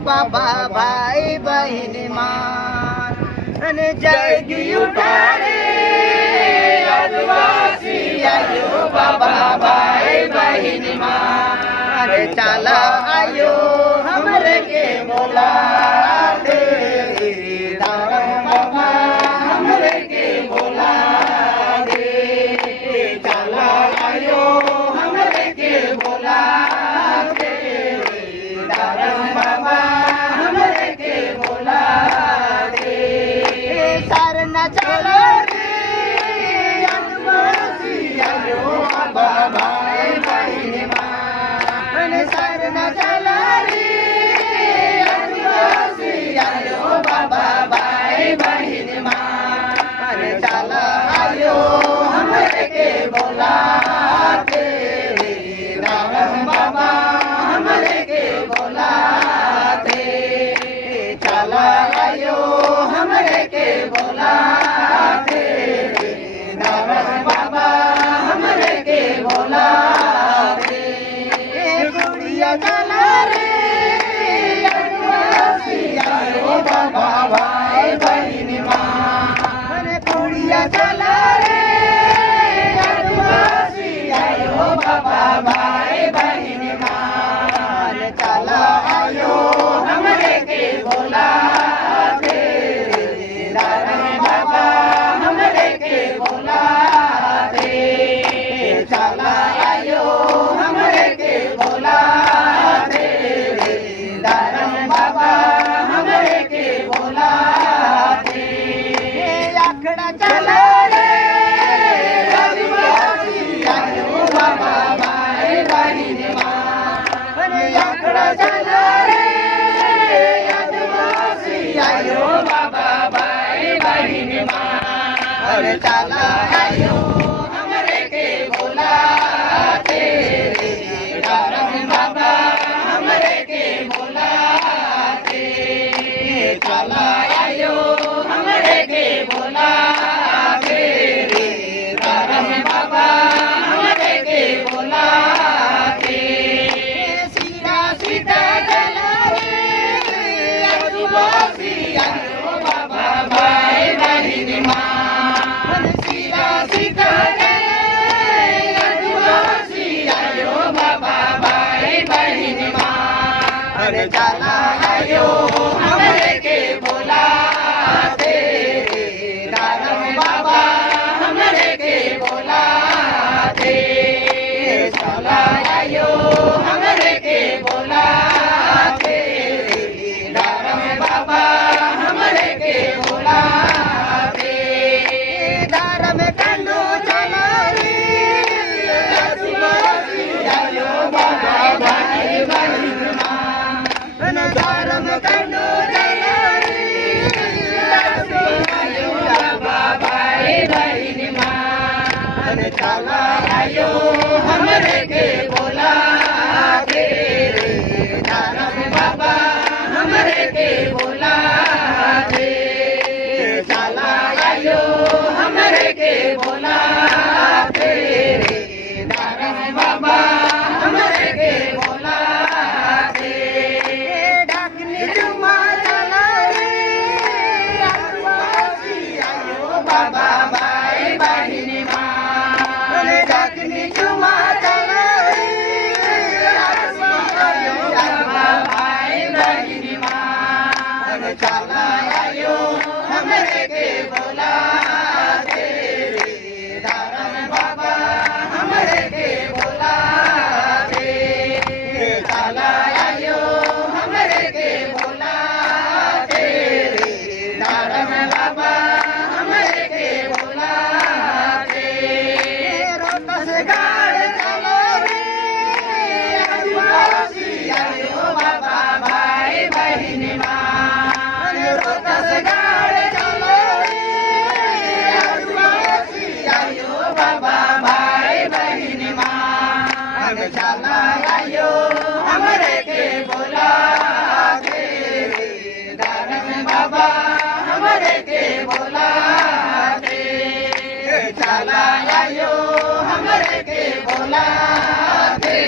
बाबा भाई बहन मान અને જય ઉતારે આદિવાસી આયો બાબા ભાई बहन मान ચાલા આયો हमरे के बोलाते दारम बाबा हमरे के बोलाते चाला आयो हमरे के बोलाते दारम बाबा हमरे के बोलाते सारना चलो रे आदिवासी आयो बाबा भाई बहन मान सारना चलो रे आदिवासी आयो बाबा भाई बहन मान चाला आयो हमरे के बोलाते दारम बाबा हमरे के बोलाते चाला आयो हमरे के बोलाते दारम बाबा हमरे के बोलाते गुड़िया चला रे आदिवासी आयो बाबा भाई बहन मान गुड़िया चला रे आदिवासी आयो बाबा भाई बहन मान चला आयो हमरे के बोलाते दारम बाबा हमरे के बोलाते चला आयो हमरे के बोलाते दारम बाबा हमरे के बोलाते आखड़ा चला रे आदिवासी आयो बाबा भाई बहन मान आखड़ा चला रे आदिवासी आयो बाबा भाई बहन मान चला आयो हमरे के बोलाते दारम बाबा हमरे के बोलाते चला आयो हमरे के बोलाते दारम बाबा हमरे के बोलाते सीधा सीधा चला रे आदिवासी आयो बाबा भाई बहन मान सीधा सीधा आदिवासी आयो बाबा भाई बहन मान चला आयो हमरे के बोलाते दारम बाबा हमरे के बोलाते चला आयो हमरे के बोलाते दारम बाबा हमरे के बोलाते दारम कंडो चला रे आदिवासी आयो बाबा भाई बहन मान दारम कंडो चला रे आदिवासी आयो बाबा भाई बहन मान चला आयो हमरे के बोलाते दारम बाबा हमरे के बोलाते चला आयो हमरे के बोलाते दारम बाबा हमरे के बोलाते डाकनी जुमा चला रे आदिवासी आयो बाबा भाई बहन मान डाकनी जुमा चला रे आदिवासी आयो बाबा भाई बहन मान चला आयो हमरे के बोलाते दारम बाबा हमरे के बोलाते चला आयो हमरे के बोलाते दारम बाबा हमरे के बोलाते रोटस गाड़ चलो रे आदिवासी आयो बाबा भाई बहन मान रोटस गाड़ चलो रे आदिवासी आयो बाबा भाई बहन मान चला आयो हमरे के बोलाते दारम बाबा हमरे के बोलाते चला आयो हमरे के बोलाते